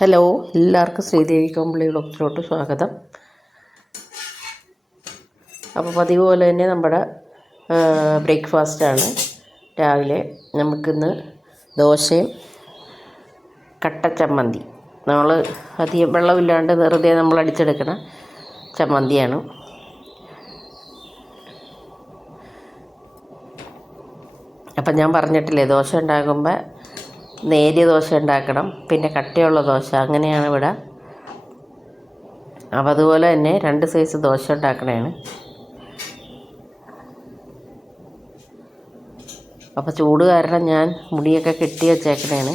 Hello എല്ലാവർക്കും ശ്രീദേവി കോമ്പിളി വ്ളോഗ്സിലോട്ട് സ്വാഗതം. അപ്പോൾ പതിവ് പോലെ തന്നെ നമ്മുടെ ബ്രേക്ക്ഫാസ്റ്റാണ് രാവിലെ നമുക്കിന്ന് ദോശയും കട്ട ചമ്മന്തി നമ്മൾ അധികം വെള്ളമില്ലാണ്ട് വെറുതെ നമ്മൾ അടിച്ചെടുക്കണ ചമ്മന്തിയാണ്. അപ്പം ഞാൻ പറഞ്ഞിട്ടില്ലേ ദോശ ഉണ്ടാക്കുമ്പോൾ നേരിയ ദോശ ഉണ്ടാക്കണം പിന്നെ കട്ടിയുള്ള ദോശ അങ്ങനെയാണ് ഇവിടെ. അപ്പം അതുപോലെ തന്നെ രണ്ട് സൈസ് ദോശ ഉണ്ടാക്കണതാണ് അപ്പോൾ ചൂട് കാരണം ഞാൻ മുടിയൊക്കെ കെട്ടി വെച്ചേക്കണേണ്.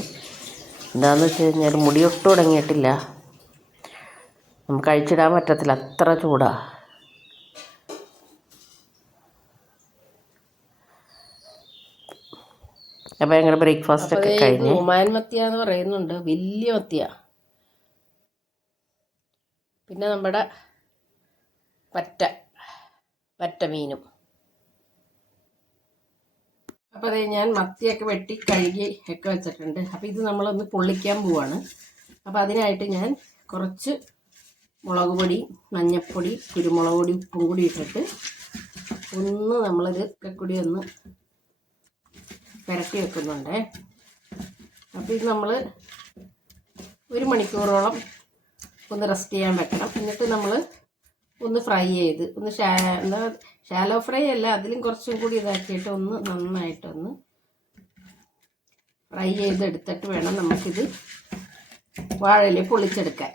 എന്താണെന്ന് വെച്ച് കഴിഞ്ഞാൽ മുടി ഒട്ടും തുടങ്ങിയിട്ടില്ല നമുക്ക് അഴിച്ചിടാൻ പറ്റത്തില്ല അത്ര ചൂടാണ് അപ്പോൾ ഞങ്ങളുടെ ബ്രേക്ക്ഫാസ്റ്റ് ഒക്കെ കഴിഞ്ഞ്. ഒമാൻ മത്തിയ എന്ന് പറയുന്നുണ്ട്. വലിയ മത്തിയ. പിന്നെ നമ്മുടെ വറ്റ വറ്റ മീനും അപ്പോൾ അതെ ഞാൻ മത്തിയൊക്കെ വെട്ടി കഴുകി ഒക്കെ വെച്ചിട്ടുണ്ട്. അപ്പോൾ ഇത് നമ്മളൊന്ന് പൊള്ളിക്കാൻ പോവാണ്. അപ്പോൾ അതിനായിട്ട് ഞാൻ കുറച്ച് മുളക് പൊടി മഞ്ഞപ്പൊടി കുരുമുളക് പൊടി ഉപ്പും കൂടി ഇട്ടിട്ട് ഒന്ന് നമ്മളിത് ഒക്കെ കൂടി ഒന്ന് പുരട്ടി വെക്കുന്നുണ്ട്. അപ്പോൾ ഇത് നമ്മൾ ഒരു മണിക്കൂറോളം ഒന്ന് റെസ്റ്റ് ചെയ്യാൻ വെക്കണം. എന്നിട്ട് നമ്മൾ ഒന്ന് ഫ്രൈ ചെയ്ത് ഒന്ന് ഷാ എന്താ ഷാലോ ഫ്രൈ അല്ല അതിലും കുറച്ചും കൂടി ഇതാക്കിയിട്ട് ഒന്ന് നന്നായിട്ടൊന്ന് ഫ്രൈ ചെയ്തെടുത്തിട്ട് വേണം നമുക്കിത് വാഴയിൽ പൊളിച്ചെടുക്കാൻ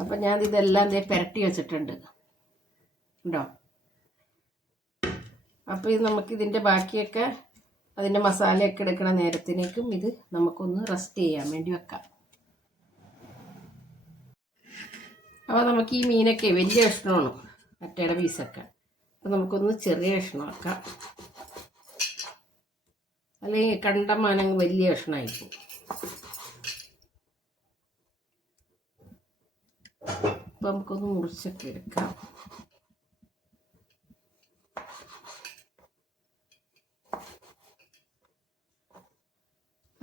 അപ്പം ഞാൻ ഇതെല്ലാം ദേ പുരട്ടി വെച്ചിട്ടുണ്ട്. ഉണ്ടോ? അപ്പോൾ ഇത് നമുക്കിതിന്റെ ബാക്കിയൊക്കെ അതിന്റെ മസാലയൊക്കെ എടുക്കുന്ന നേരത്തിനേക്കും ഇത് നമുക്കൊന്ന് റെസ്റ്റ് ചെയ്യാൻ വേണ്ടി വെക്കാം. അപ്പോൾ നമുക്ക് ഈ മീനൊക്കെ വലിയ കഷ്ണമാണ് മറ്റേടെ പീസൊക്കെ. അപ്പോൾ നമുക്കൊന്ന് ചെറിയ കഷ്ണമാക്കാം. അല്ലെങ്കിൽ കണ്ടമാനങ്ങ് വലിയ കഷ്ണമായിപ്പോൾ അപ്പോൾ നമുക്കൊന്ന് മുറിച്ചൊക്കെ എടുക്കാം.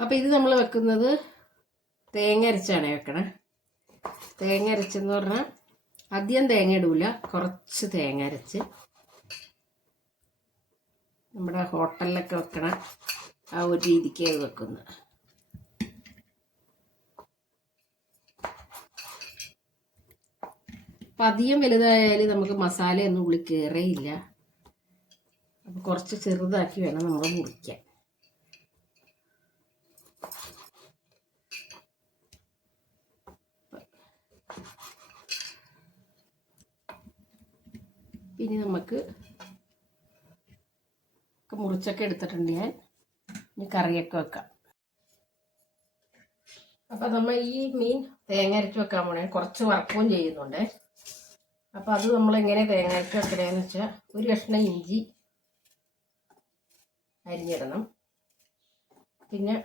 അപ്പോൾ ഇത് നമ്മൾ വെക്കുന്നത് തേങ്ങ അരച്ചാണ് വെക്കണേ. തേങ്ങ അരച്ചെന്ന് പറഞ്ഞാൽ അധികം തേങ്ങ ഇടൂല. കുറച്ച് തേങ്ങ അരച്ച് നമ്മുടെ ഹോട്ടലിലൊക്കെ വെക്കണ ആ ഒരു രീതിക്ക് അത് വെക്കുന്നത്. അപ്പം അധികം വലുതായാൽ നമുക്ക് മസാലയൊന്നും ഉള്ളിൽ കയറേയില്ല അപ്പോൾ കുറച്ച് ചെറുതാക്കി വേണം നമ്മൾ മുറിക്കാൻ. ഇനി നമുക്ക് മുറിച്ചൊക്കെ എടുത്തിട്ടുണ്ട് ഞാൻ. ഇനി കറിയൊക്കെ വെക്കാം. അപ്പം നമ്മൾ ഈ മീൻ തേങ്ങ അരച്ച് വെക്കാൻ പോണേ. കുറച്ച് വറക്കുകയും ചെയ്യുന്നുണ്ട്. അപ്പം അത് നമ്മൾ എങ്ങനെ തേങ്ങ അരച്ച് വെക്കണേന്ന് വെച്ചാൽ ഒരു കഷ്ണം ഇഞ്ചി അരിഞ്ഞിടണം. പിന്നെ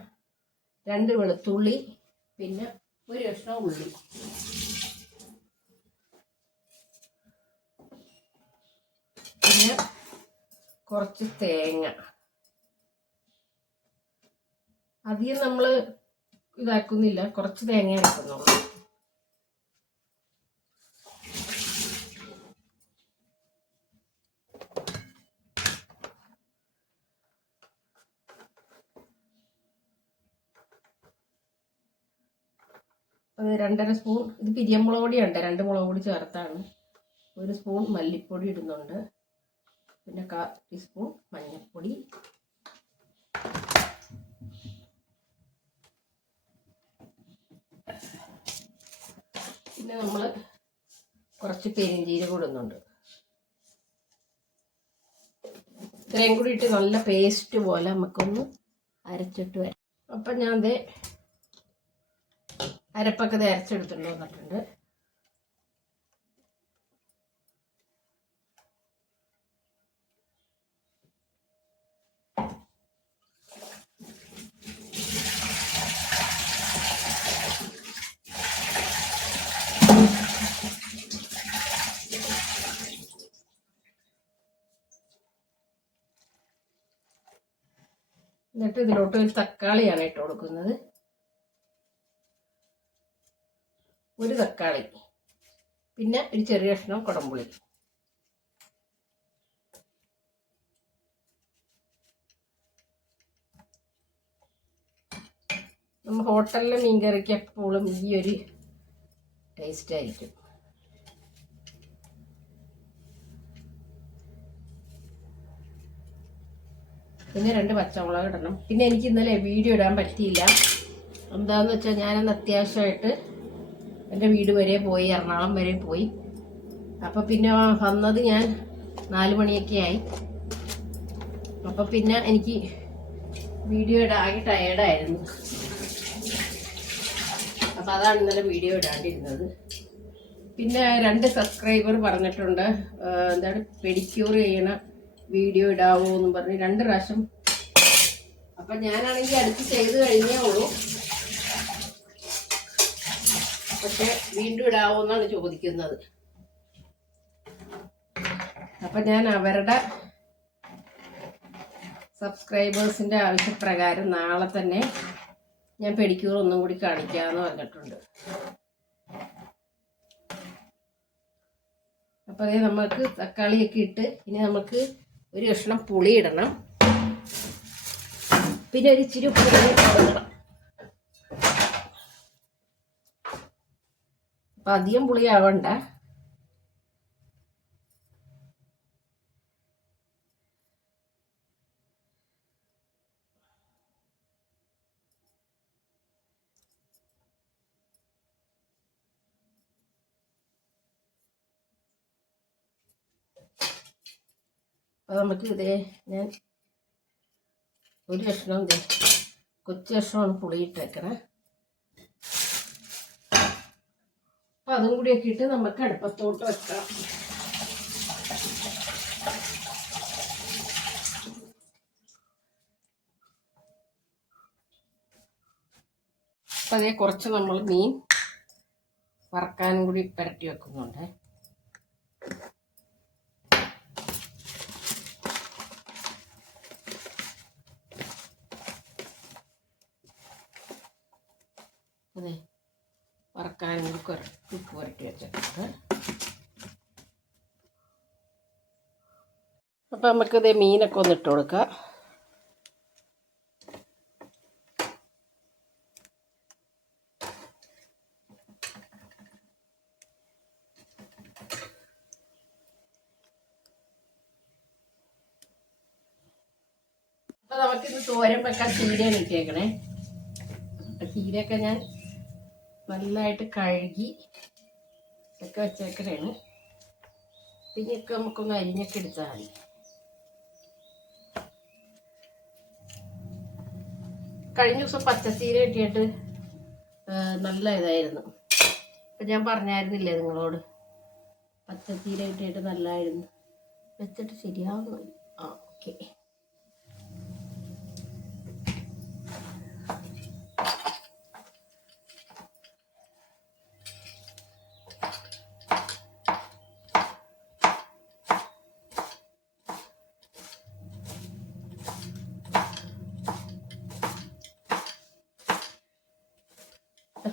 രണ്ട് വെളുത്തുള്ളി പിന്നെ ഒരു കഷ്ണം ഉള്ളി. പിന്നെ കുറച്ച് തേങ്ങ. അധികം നമ്മൾ ഇതാക്കുന്നില്ല. കുറച്ച് തേങ്ങ അരക്കുന്നുള്ളൂ അത് രണ്ടര സ്പൂൺ ഇത് പിരിയമുളക് പൊടിയുണ്ട് രണ്ട് മുളക് പൊടി ചേർത്താണ്. ഒരു സ്പൂൺ മല്ലിപ്പൊടി ഇടുന്നുണ്ട്. പിന്നെ കാ ടീസ്പൂൺ മഞ്ഞൾപ്പൊടി പിന്നെ നമ്മൾ കുറച്ച് പെരിഞ്ചീരകം ഇടുന്നുണ്ട്. ഇത്രയും കൂടി ഇട്ട് നല്ല പേസ്റ്റ് പോലെ നമുക്കൊന്ന് അരച്ചിട്ട് വരാം. അപ്പം ഞാൻ ദേ അരപ്പൊക്കെ ദേ അരച്ചെടുത്തിട്ട് വന്നിട്ടുണ്ട്. എന്നിട്ട് ഇതിലോട്ട് ഒരു തക്കാളിയാണ് ഇട്ട് കൊടുക്കുന്നത്. ഒരു തക്കാളി. പിന്നെ ഒരു ചെറിയ കഷ്ണം കുടംപുളി. നമ്മൾ ഹോട്ടലിലെ മീൻകറിക്ക് എപ്പോഴും ഈ ഒരു ടേസ്റ്റ് ആയിരിക്കും. പിന്നെ രണ്ട് പച്ചമുളക് ഇടണം. പിന്നെ എനിക്ക് ഇന്നലെ വീഡിയോ ഇടാൻ പറ്റിയില്ല. എന്താന്ന് വെച്ചാൽ ഞാനന്ന് അത്യാവശ്യമായിട്ട് എന്റെ വീട് വരെ പോയി എറണാകുളം വരെ പോയി. അപ്പോൾ പിന്നെ വന്നത് ഞാൻ നാല് മണിയൊക്കെ ആയി. അപ്പോൾ പിന്നെ എനിക്ക് വീഡിയോ ഇടാൻ ഇടാകെ ടയേർഡായിരുന്നു അപ്പോൾ അതാണ് ഇന്നലെ വീഡിയോ ഇടാണ്ടിരുന്നത്. പിന്നെ രണ്ട് സബ്സ്ക്രൈബർ പറഞ്ഞിട്ടുണ്ട്. എന്താണ്? പെഡിക്യൂർ ചെയ്യണ. വീഡിയോ ഇടാവോ എന്നും പറഞ്ഞ് രണ്ട് പ്രാവശ്യം. അപ്പം ഞാനാണെങ്കിൽ അടുത്ത് ചെയ്ത് കഴിഞ്ഞേ ഉള്ളൂ. പക്ഷെ വീണ്ടും ഇടാവോ എന്നാണ് ചോദിക്കുന്നത്. അപ്പം ഞാൻ അവരുടെ സബ്സ്ക്രൈബേഴ്സിന്റെ ആവശ്യപ്രകാരം നാളെ തന്നെ ഞാൻ പെഡിക്യൂർ ഒന്നും കൂടി കാണിക്കാമെന്ന് പറഞ്ഞിട്ടുണ്ട്. അപ്പോൾ അതേ നമുക്ക് തക്കാളിയൊക്കെ ഇട്ട് ഇനി നമുക്ക് ഒരു കഷ്ണം പുളി ഇടണം. പിന്നെ ഒരു ഇച്ചിരി പുളി അപ്പം അധികം പുളി അപ്പോൾ നമുക്ക് ഇതേ ഞാൻ ഒരു കഷ്ണം ഇതേ കൊച്ചു കഷ്ണമാണ് പുളി ഇട്ടേക്കണേ അപ്പം അതും കൂടിയൊക്കെ ഇട്ട് നമുക്ക് അടുപ്പത്തോട്ട് വെക്കാം. അപ്പം അതേ കുറച്ച് നമ്മൾ മീൻ വറക്കാനും കൂടി പുരട്ടി വെക്കുന്നുണ്ട് അതെ വറക്കാനും കൂടി കുര ഉപ്പ് പുരട്ടി വെച്ചിട്ടുണ്ട് അപ്പം നമുക്കിത് മീനൊക്കെ ഒന്ന് ഇട്ട് കൊടുക്കാം. ചീരയൊക്കെ ഞാൻ നന്നായിട്ട് കഴുകി ഒക്കെ വെച്ചേക്കണേണ്. പിന്നെയൊക്കെ നമുക്കൊന്ന് അരിഞ്ഞൊക്കെ എടുത്താൽ മതി. കഴിഞ്ഞ ദിവസം പച്ചത്തീര കിട്ടിയിട്ട് നല്ല ഇതായിരുന്നു. അപ്പം ഞാൻ പറഞ്ഞായിരുന്നില്ലേ നിങ്ങളോട്? പച്ചത്തീര കിട്ടിയിട്ട് നല്ലതായിരുന്നു വെച്ചിട്ട് ശരിയാവുന്നു. ആ ഓക്കെ.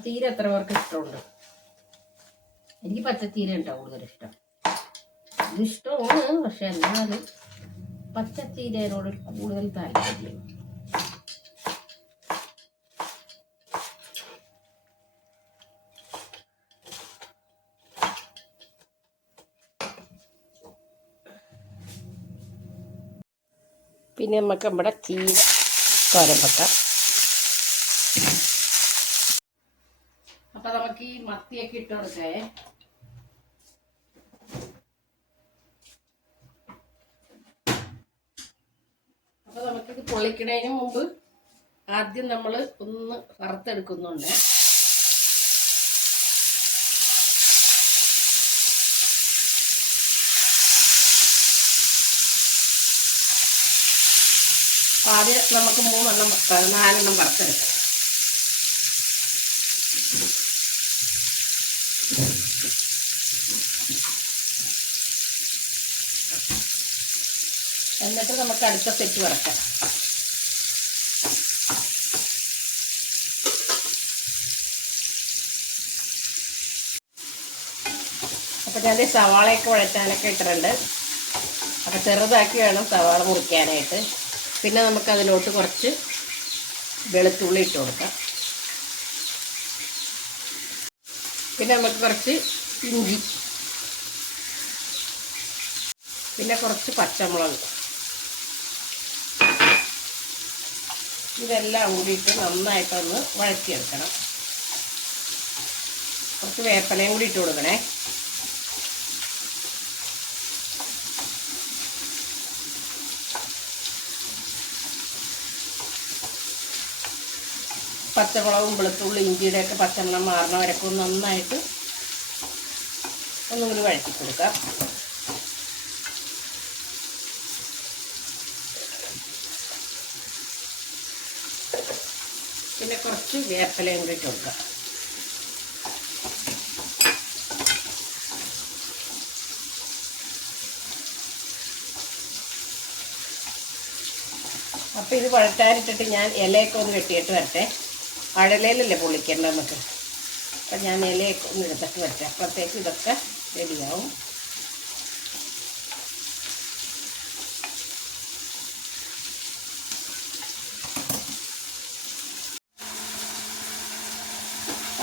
തീരെ എത്ര പേർക്ക് ഇഷ്ടമുണ്ട്. എനിക്ക് പച്ചത്തീര ഉണ്ടാവും കൂടുതൽ ഇഷ്ടം. ഇതിഷ്ടമാണ് പക്ഷെ എന്നാലും പച്ചത്തീരയോട് കൂടുതൽ താല്പര്യം. പിന്നെ നമുക്ക് നമ്മുടെ ചീര തോരൻ അപ്പൊ നമുക്ക് ഈ മത്തിയൊക്കെ ഇട്ട് കൊടുക്കേ. അപ്പൊ നമുക്കിത് പൊളിക്കണതിന് മുമ്പ് ആദ്യം നമ്മൾ ഒന്ന് വറുത്തെടുക്കുന്നുണ്ട്. ആദ്യം നമുക്ക് മൂന്നെണ്ണം നാലെണ്ണം വറുത്തെടുക്കാം. എന്നിട്ട് നമുക്ക് അടുത്ത സെറ്റ് വറക്കാം. അപ്പം ഞാൻ സവാളയൊക്കെ ഉഴറ്റാനൊക്കെ ഇട്ടിട്ടുണ്ട്. അപ്പം ചെറുതാക്കി വേണം സവാള മുറിക്കാനായിട്ട്. പിന്നെ നമുക്ക് അതിലോട്ട് കുറച്ച് വെളുത്തുള്ളി ഇട്ട് കൊടുക്കാം. പിന്നെ നമുക്ക് കുറച്ച് ഇഞ്ചി. പിന്നെ കുറച്ച് പച്ചമുളക്. ഇതെല്ലാം കൂടിയിട്ട് നന്നായിട്ടൊന്ന് വഴറ്റിയെടുക്കണം. കുറച്ച് വേപ്പലയും കൂടി ഇട്ട് കൊടുക്കണേ. പച്ചമുളകും വെളുത്തുള്ളി ഇഞ്ചിയുടെ ഒക്കെ പച്ചമണം മാറണ വരക്കെ നന്നായിട്ട് ഒന്നും കൂടി വഴറ്റി കൊടുക്കാം പിന്നെ കുറച്ച് വേപ്പിലയും കൂടി കൊടുക്കുക അപ്പോൾ അപ്പം ഇത് വഴറ്റാനിട്ടിട്ട് ഞാൻ ഇലയൊക്കെ ഒന്ന് വെട്ടിയിട്ട് വരട്ടെ. വഴലയിലല്ലേ പൊളിക്കേണ്ട നമുക്ക്? അപ്പം ഞാൻ ഇലയൊക്കെ ഒന്ന് എടുത്തിട്ട് വരട്ടെ. അപ്പോഴത്തേക്ക് ഇതൊക്കെ റെഡിയാവും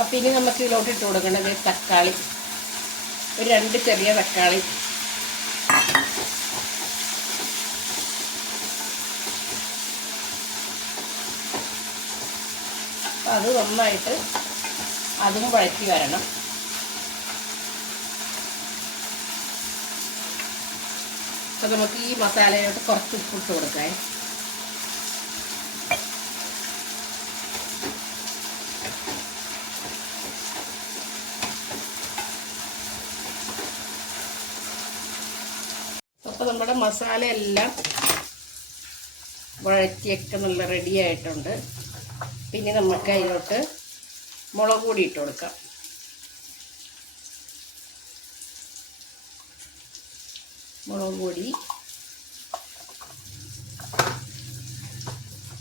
അപ്പം ഇനി നമുക്ക് ഇതിലോട്ട് ഇട്ട് കൊടുക്കേണ്ടത് തക്കാളി. ഒരു രണ്ട് ചെറിയ തക്കാളി. അത് നന്നായിട്ട് അതും വഴറ്റി വരണം. അപ്പം നമുക്ക് ഈ മസാലയോട്ട് കുറച്ച് ഉപ്പിട്ട് കൊടുക്കാം അപ്പോൾ നമ്മുടെ മസാല എല്ലാം വഴറ്റിയൊക്കെ നല്ല റെഡിയായിട്ടുണ്ട്. പിന്നെ നമുക്ക് അതിലോട്ട് മുളക് പൊടി ഇട്ട് കൊടുക്കാം. മുളക് പൊടി.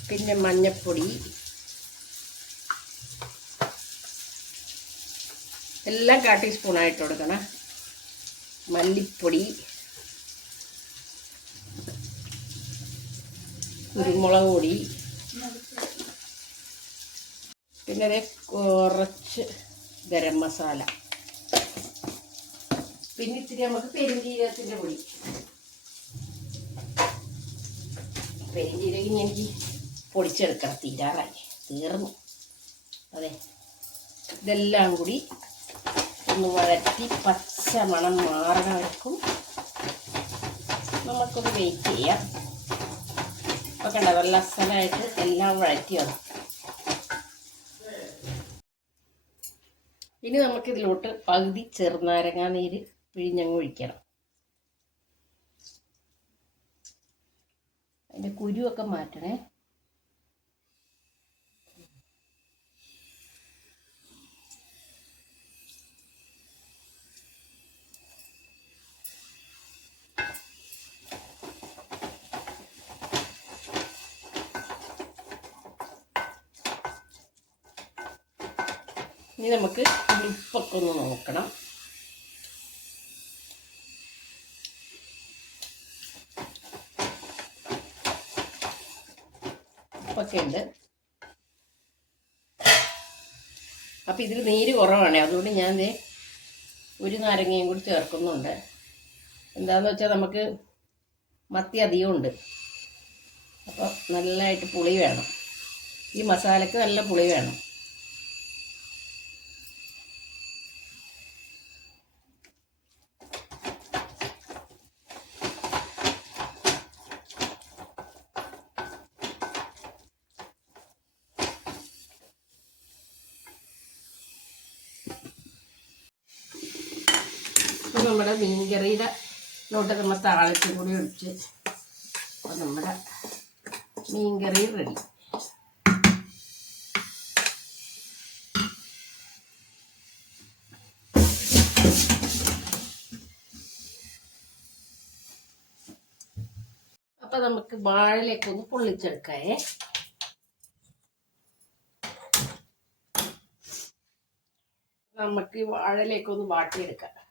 പിന്നെ മഞ്ഞപ്പൊടി. എല്ലാം കാ ടീസ്പൂണായിട്ട് കൊടുക്കണം. മല്ലിപ്പൊടി. കുരുമുളക് പൊടി പിന്നെ അതേ കുറച്ച് ഗരം മസാല. പിന്നെ ഇത്തിരി നമുക്ക് പെരുംജീരകത്തിന്റെ പൊടി. പെരുംജീരകം എനിക്ക് പൊടിച്ചെടുക്കണം തീരാറായി തീർന്നു. അതെ ഇതെല്ലാം കൂടി ഒന്ന് വഴറ്റി പച്ച മണം മാറണവർക്കും നമുക്കൊന്ന് വെയിറ്റ് ചെയ്യാം. അപ്പോൾ കണ്ട അസലായിട്ട് എല്ലാം വഴറ്റി വന്നു ഇനി നമുക്കിതിലോട്ട് പകുതി ചെറുനാരങ്ങാ നീര് പിഴിഞ്ഞങ്ങ് ഒഴിക്കണം. അതിന്റെ കുരുവൊക്കെ മാറ്റണേ. ഇനി നമുക്ക് ഉപ്പൊക്കെ ഒന്ന് നോക്കണം. ഉപ്പൊക്കെ ഉണ്ട് അപ്പം ഇതിൽ നീര് കുറവാണ്. അതുകൊണ്ട് ഞാൻ ഒരു നാരങ്ങയും കൂടി ചേർക്കുന്നുണ്ട്. എന്താണെന്ന് വെച്ചാൽ നമുക്ക് മത്തി അധികം ഉണ്ട്. അപ്പോൾ നല്ലതായിട്ട് പുളി വേണം. ഈ മസാലയ്ക്ക് നല്ല പുളി വേണം. നമ്മുടെ മീൻകറിയുടെ ലോട്ട് നമ്മൾ താളിച്ചും കൂടി ഒഴിച്ച് അപ്പോൾ നമ്മുടെ മീൻകറി റെഡി. അപ്പം നമുക്ക് വാഴയിലേക്ക് ഒന്ന് പൊള്ളിച്ചെടുക്കായേ നമുക്ക് വാഴയിലേക്കൊന്ന് വാട്ടിയെടുക്കാം.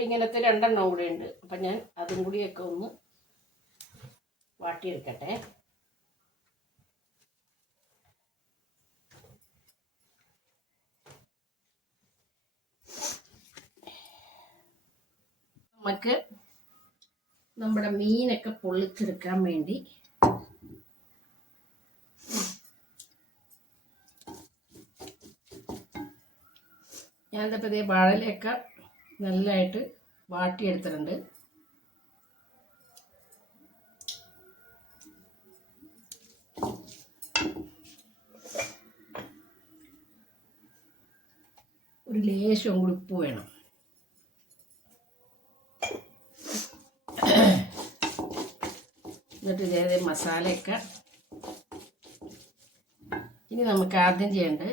അപ്പം ഇങ്ങനത്തെ രണ്ടെണ്ണം കൂടെ ഉണ്ട്. അപ്പം ഞാൻ അതും കൂടിയൊക്കെ ഒന്ന് വാട്ടിയെടുക്കട്ടെ. നമുക്ക് നമ്മുടെ മീനൊക്കെ പൊള്ളിച്ചെടുക്കാൻ വേണ്ടി ഞാനിപ്പോൾ ഇതേ വാഴലയൊക്കെ നല്ലതായിട്ട് വാട്ടിയെടുത്തിട്ടുണ്ട്. ഒരു ലേശം കൂടി ഉപ്പ് വേണം. എന്നിട്ട് ഇതേ മസാലയൊക്കെ ഇനി നമുക്ക് ആദ്യം ചെയ്യേണ്ടത്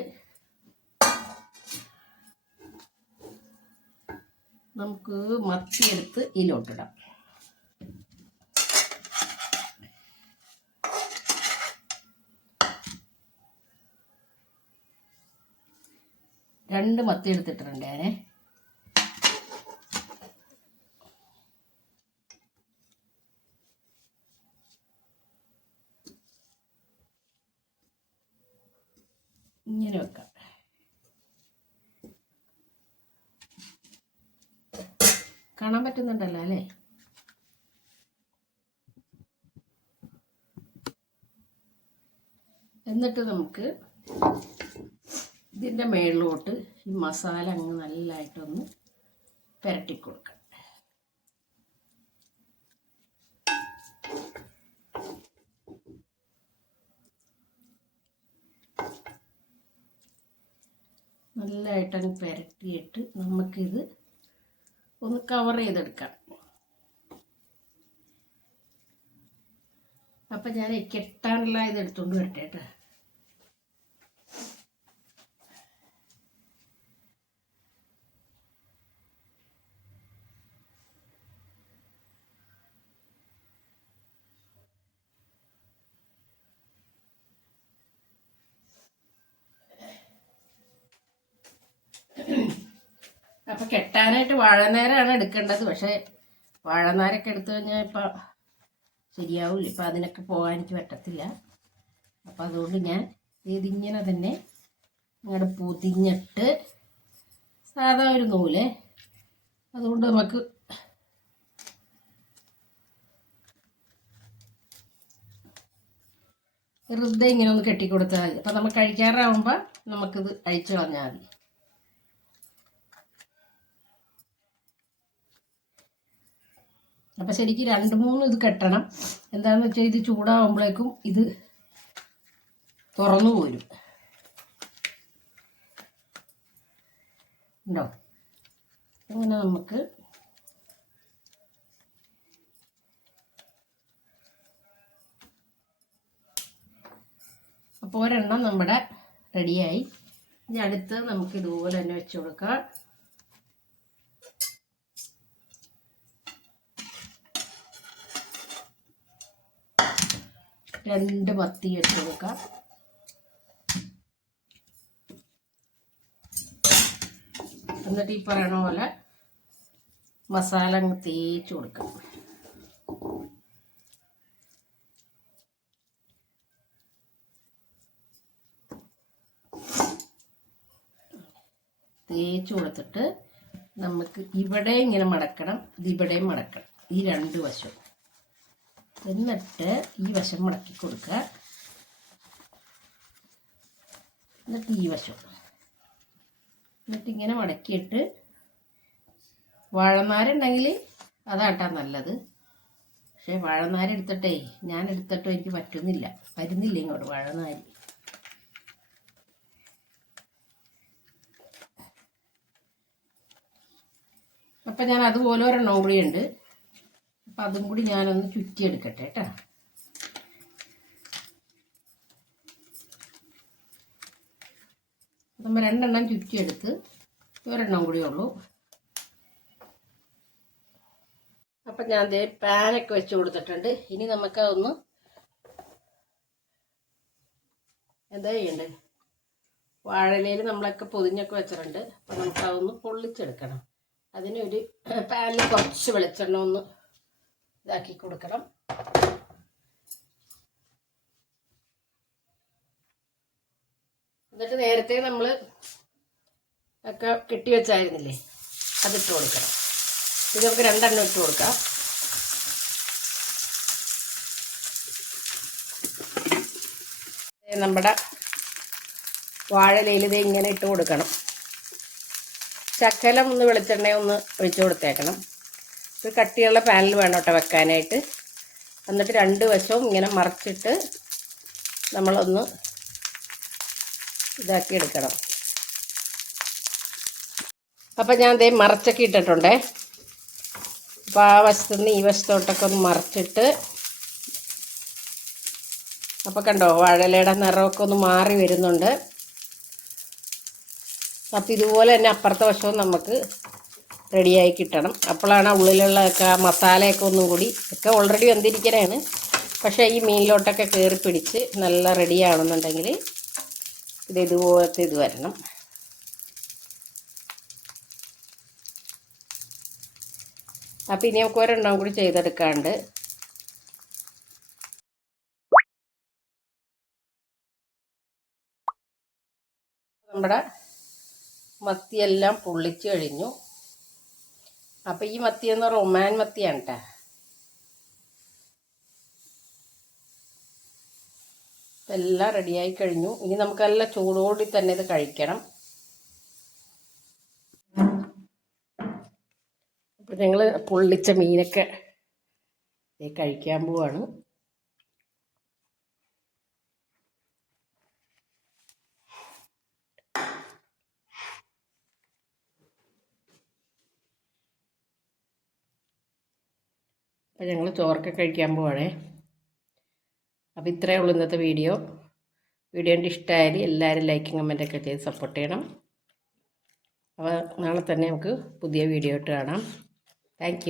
നമുക്ക് മത്തി എടുത്ത് ഇതിലോട്ടിടാം. രണ്ട് മത്തി എടുത്തിട്ടുണ്ട് ഞാനേ ഇങ്ങനെ വെക്കാം കാണാൻ പറ്റുന്നുണ്ടല്ലോ അല്ലേ എന്നിട്ട് നമുക്ക് ഇതിന്റെ മേളിലോട്ട് ഈ മസാല അങ്ങ് നല്ലതായിട്ടൊന്ന് പുരട്ടി കൊടുക്കാം. നല്ലതായിട്ടങ്ങ് പുരട്ടിയിട്ട് നമുക്കിത് ഒന്ന് കവർ ചെയ്തെടുക്കാം. അപ്പം ഞാൻ കെട്ടാനുള്ള ഇത് എടുത്തുകൊണ്ട് വരട്ടെ കേട്ടോ. അപ്പൊ കെട്ടാനായിട്ട് വാഴനേരാണ് എടുക്കേണ്ടത്. പക്ഷെ വാഴനാരൊക്കെ എടുത്തു കഴിഞ്ഞാൽ ഇപ്പൊ ശരിയാവില്ല ഇപ്പൊ അതിനൊക്കെ പോകാൻ എനിക്ക് പറ്റത്തില്ല. അപ്പൊ അതുകൊണ്ട് ഞാൻ ഇതിങ്ങനെ തന്നെ അങ്ങോട്ട് പൊതിഞ്ഞിട്ട് സാധാ ഒരു നൂൽ. അതുകൊണ്ട് നമുക്ക് വെറുതെ ഇങ്ങനെ ഒന്ന് കെട്ടിക്കൊടുത്താൽ മതി. അപ്പം നമുക്ക് കഴിക്കാറാവുമ്പോൾ നമുക്കിത് അഴിച്ചു കളഞ്ഞാൽ മതി. അപ്പം ശരിക്കും രണ്ട് മൂന്ന് ഇത് കെട്ടണം. എന്താണെന്ന് വെച്ചാൽ ഇത് ചൂടാവുമ്പോഴേക്കും ഇത് തുറന്നു പോരും. ഉണ്ടോ? അങ്ങനെ നമുക്ക് അപ്പോൾ ഒരെണ്ണം നമ്മുടെ റെഡിയായി. ഇനി അടുത്ത് നമുക്ക് ഇതുപോലെ തന്നെ വെച്ച് കൊടുക്കാം. രണ്ട് മത്തി വെച്ച് കൊടുക്കാം. എന്നിട്ട് ഈ പറയണ പോലെ മസാല അങ്ങ് തേച്ച് കൊടുക്കാം. തേച്ച് കൊടുത്തിട്ട് നമുക്ക് ഇവിടെ ഇങ്ങനെ മടക്കണം ഇത് ഇവിടെയും മടക്കണം. ഈ രണ്ട് വശവും. എന്നിട്ട് ഈ വശം മടക്കി കൊടുക്കുക. എന്നിട്ട് ഈ വശം. എന്നിട്ട് ഇങ്ങനെ മടക്കിയിട്ട് വാഴനാരുണ്ടെങ്കിൽ അതാട്ടാ നല്ലത്. പക്ഷേ വാഴനാര് എടുത്തിട്ടേ ഞാൻ എടുത്തിട്ടും എനിക്ക് പറ്റുന്നില്ല. വരുന്നില്ല ഇങ്ങോട്ട് വാഴനാര് അപ്പം ഞാൻ അതുപോലെ ഒരെണ്ണം കൂടിയുണ്ട് അപ്പം അതും കൂടി ഞാനൊന്ന് ചുറ്റിയെടുക്കട്ടെ കേട്ടോ. നമ്മൾ രണ്ടെണ്ണം ചുറ്റിയെടുത്ത് ഒരെണ്ണം കൂടി ഉള്ളൂ. അപ്പം ഞാൻ ദേ പാനൊക്കെ വെച്ച് കൊടുത്തിട്ടുണ്ട്. ഇനി നമുക്ക് അതൊന്ന് എന്താ ചെയ്യണ്ടേ? വാഴയിലയിൽ നമ്മളൊക്കെ പൊതിഞ്ഞൊക്കെ വെച്ചിട്ടുണ്ട്. അപ്പം നമുക്ക് അതൊന്ന് പൊള്ളിച്ചെടുക്കണം. അതിനൊരു പാനിൽ കുറച്ച് വെളിച്ചെണ്ണ ഒന്ന് ഇതാക്കി കൊടുക്കണം. എന്നിട്ട് നേരത്തെ നമ്മൾ ഒക്കെ കെട്ടി വെച്ചായിരുന്നില്ലേ? അതിട്ട് കൊടുക്കണം. ഇത് നമുക്ക് രണ്ടെണ്ണം ഇട്ട് കൊടുക്കാം. നമ്മുടെ വാഴലയിൽ ഇത് ഇങ്ങനെ ഇട്ട് കൊടുക്കണം. ശക്കലം ഒന്ന് വെളിച്ചെണ്ണ ഒന്ന് ഒഴിച്ചു കൊടുത്തേക്കണം. ഒരു കട്ടിയുള്ള പാനിൽ വേണം കേട്ടോ വെക്കാനായിട്ട്. എന്നിട്ട് രണ്ട് വശവും ഇങ്ങനെ മറിച്ചിട്ട് നമ്മളൊന്ന് ഇതാക്കി എടുക്കണം. അപ്പം ഞാൻ ദേ മറച്ചൊക്കെ ഇട്ടിട്ടുണ്ടേ. അപ്പോൾ ആ വശത്തു നിന്ന് ഈ വശത്തോട്ടൊക്കെ ഒന്ന് മറിച്ചിട്ട് അപ്പോൾ കണ്ടോ വാഴലയുടെ നിറമൊക്കെ ഒന്ന് മാറി വരുന്നുണ്ട്. അപ്പോൾ ഇതുപോലെ തന്നെ അപ്പുറത്തെ വശവും നമുക്ക് റെഡിയായി കിട്ടണം. അപ്പോഴാണ് ഉള്ളിലുള്ളതൊക്കെ ആ മസാലയൊക്കെ ഒന്നും കൂടി ഒക്കെ ഓൾറെഡി വെന്തിരിക്കണേണ് പക്ഷേ ഈ മീനിലോട്ടൊക്കെ കയറി പിടിച്ച് നല്ല റെഡിയാണെന്നുണ്ടെങ്കിൽ ഇത് ഇതുപോലത്തെ ഇത് വരണം. അപ്പം ഇനി നമുക്ക് ഒരെണ്ണം കൂടി ചെയ്തെടുക്കാണ്ട്. നമ്മുടെ മത്തിയെല്ലാം പൊള്ളിച്ച് കഴിഞ്ഞു. അപ്പം ഈ മത്തി എന്ന് പറഞ്ഞാൽ ഒമാൻ മത്തിയാണ് കേട്ടോ എല്ലാം റെഡിയായി കഴിഞ്ഞു. ഇനി നമുക്ക് നല്ല ചൂടോടി തന്നെ ഇത് കഴിക്കണം. അപ്പൊ ഞങ്ങൾ പൊള്ളിച്ച മീനൊക്കെ കഴിക്കാൻ പോവാണ്. അപ്പം ഞങ്ങൾ ചോറൊക്കെ കഴിക്കാൻ പോവാണേ. അപ്പോൾ ഇത്രയേ ഉള്ളൂ ഇന്നത്തെ വീഡിയോ. വീഡിയോ എന്റെ ഇഷ്ടമായാൽ എല്ലാവരും ലൈക്കും കമന്റൊക്കെ ചെയ്ത് സപ്പോർട്ട് ചെയ്യണം. അപ്പോൾ നാളെ തന്നെ നമുക്ക് പുതിയ വീഡിയോ ഇട്ട് കാണാം. താങ്ക്